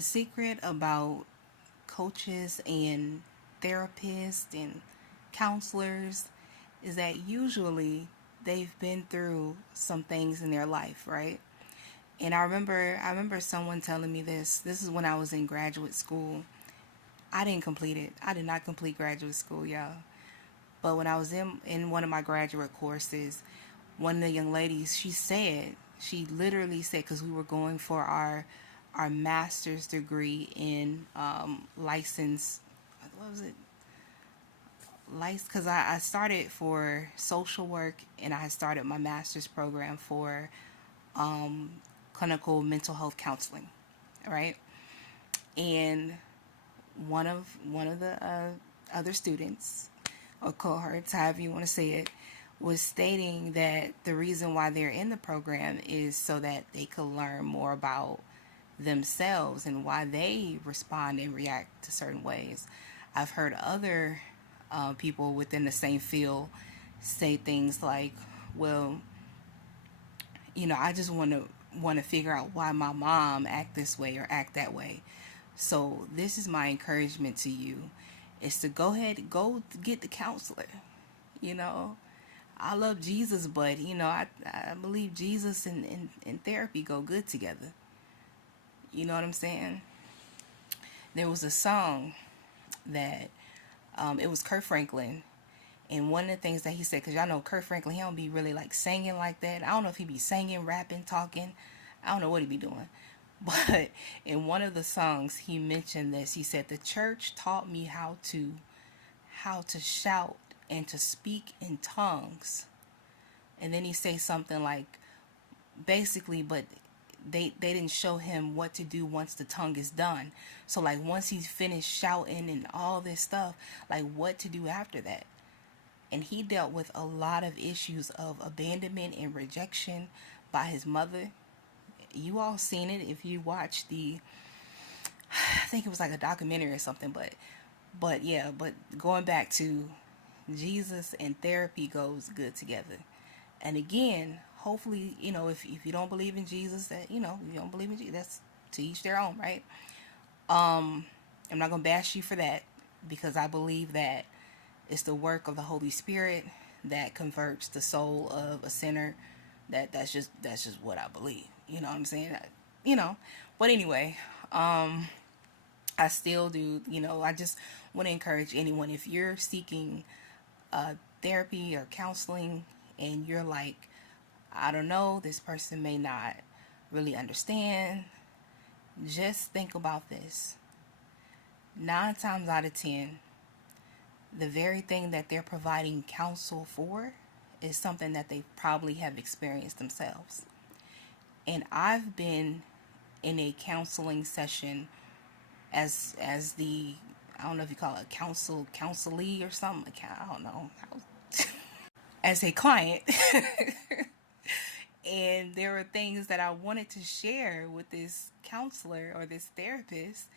The secret about coaches and therapists and counselors is that usually they've been through some things in their life, right? And I remember someone telling me this. This is when I was in graduate school. I didn't complete it. I did not complete graduate school, y'all. But when I was in one of my graduate courses, one of the young ladies, she literally said, because we were going for our master's degree in license, what was it? License, because I started for social work and I started my master's program for clinical mental health counseling, right? And one of the other students or cohorts, however you want to say it, was stating that the reason why they're in the program is so that they could learn more about themselves and why they respond and react to certain ways. I've heard other people within the same field say things like, "Well, I just want to figure out why my mom act this way or act that way." So this is my encouragement to you: is to go ahead, go get the counselor. You know, I love Jesus, but I believe Jesus and therapy go good together. You know what I'm saying? There was a song that it was Kurt Franklin, and one of the things that he said, because y'all know Kurt Franklin, he don't be really like singing like that. I don't know if he be singing, rapping, talking. I don't know what he be doing. But in one of the songs, he mentioned this. He said, "The church taught me how to shout and to speak in tongues." And then he say something like, basically, but they didn't show him what to do once the tongue is done. So like once he's finished shouting and all this stuff, like what to do after that. And he dealt with a lot of issues of abandonment and rejection by his mother. You all seen it if you watched I think it was like a documentary or something, but yeah, but going back to Jesus and therapy goes good together. And again, hopefully, if you don't believe in Jesus, that you don't believe in Jesus, that's to each their own, right? I'm not gonna bash you for that, because I believe that it's the work of the Holy Spirit that converts the soul of a sinner. That's just what I believe. You know what I'm saying? But anyway, I still do. I just want to encourage anyone, if you're seeking therapy or counseling and you're like, I don't know, this person may not really understand, just think about this. 9 times out of 10, the very thing that they're providing counsel for is something that they probably have experienced themselves. And I've been in a counseling session as the, I don't know if you call it counselee or something. I don't know. As a client, and there were things that I wanted to share with this counselor or this therapist,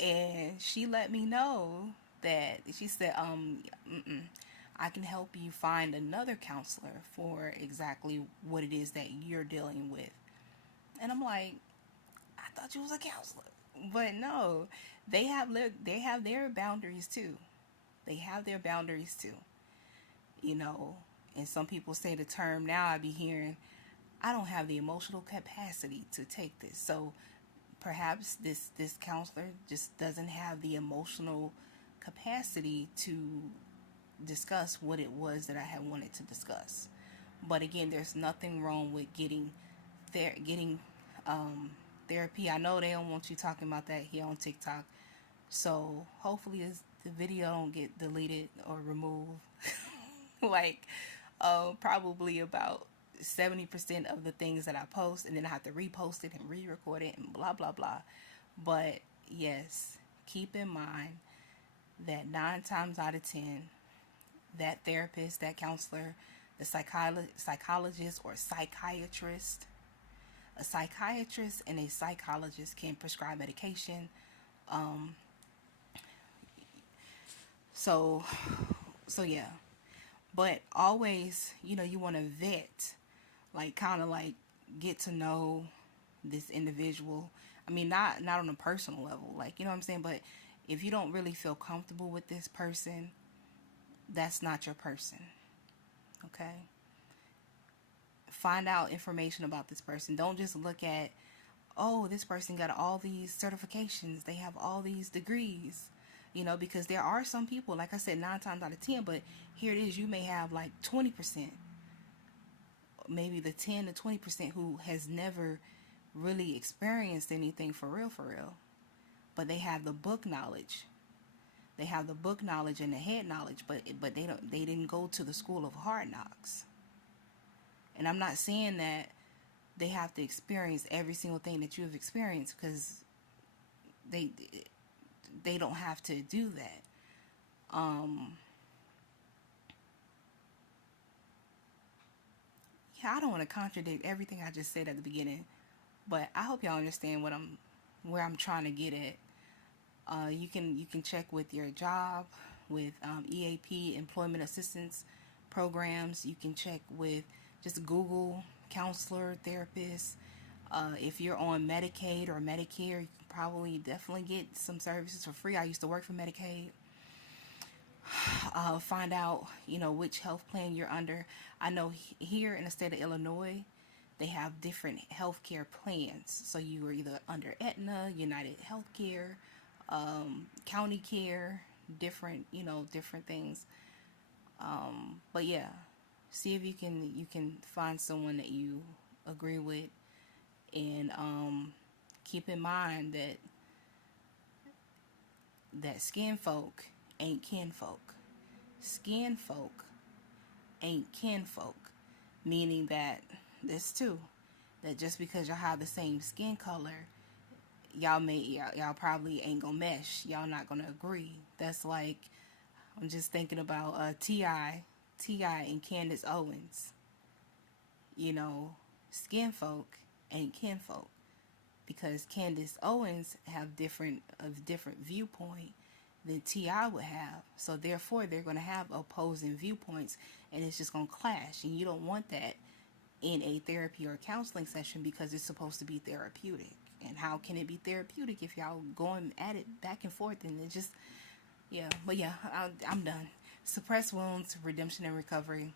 and she let me know that she said, I can help you find another counselor for exactly what it is that you're dealing with. And I'm like, I thought you was a counselor. But no, they have their boundaries too. They have their boundaries too. You know, and some people say the term now I be hearing, I don't have the emotional capacity to take this. So perhaps this counselor just doesn't have the emotional capacity to discuss what it was that I had wanted to discuss. But again, there's nothing wrong with getting therapy. I know they don't want you talking about that here on TikTok. So hopefully the video don't get deleted or removed. Like probably about 70% of the things that I post, and then I have to repost it and re-record it and blah blah blah. But yes, keep in mind that 9 times out of 10, that therapist, that counselor, the psychologist or psychiatrist, a psychiatrist and a psychologist can prescribe medication. So so yeah. But always, you want to vet, like kind of like get to know this individual. I mean, not on a personal level, like, you know what I'm saying? But if you don't really feel comfortable with this person, that's not your person. Okay? Find out information about this person. Don't just look at, oh, this person got all these certifications, they have all these degrees, because there are some people, like I said, 9 times out of 10, but here it is, you may have like 20%, maybe the 10 to 20% who has never really experienced anything for real, but they have the book knowledge. They have the book knowledge and the head knowledge, but they didn't go to the school of hard knocks. And I'm not saying that they have to experience every single thing that you've experienced, because they don't have to do that. Yeah, I don't want to contradict everything I just said at the beginning, but I hope y'all understand where I'm trying to get at. You can check with your job, with EAP, employment assistance programs. You can check with just Google counselor, therapist. If you're on Medicaid or Medicare, you can probably definitely get some services for free. I used to work for Medicaid. Find out, which health plan you're under. I know here in the state of Illinois, they have different healthcare plans. So you are either under Aetna, United Healthcare, county care, different, different things. But yeah, see if you can find someone that you agree with, and keep in mind that skin folk ain't kinfolk. Skin folk ain't kinfolk, meaning that this too, that just because y'all have the same skin color, y'all probably ain't gonna mesh. Y'all not gonna agree. That's like, I'm just thinking about T.I. and Candace Owens. Skin folk ain't kinfolk, because Candace Owens have a different viewpoint than T.I. would have. So therefore, they're going to have opposing viewpoints, and it's just going to clash. And you don't want that in a therapy or counseling session, because it's supposed to be therapeutic. And how can it be therapeutic if y'all going at it back and forth? And it just, yeah. But yeah, I'm done. Suppressed wounds, redemption and recovery.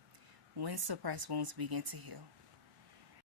When suppressed wounds begin to heal.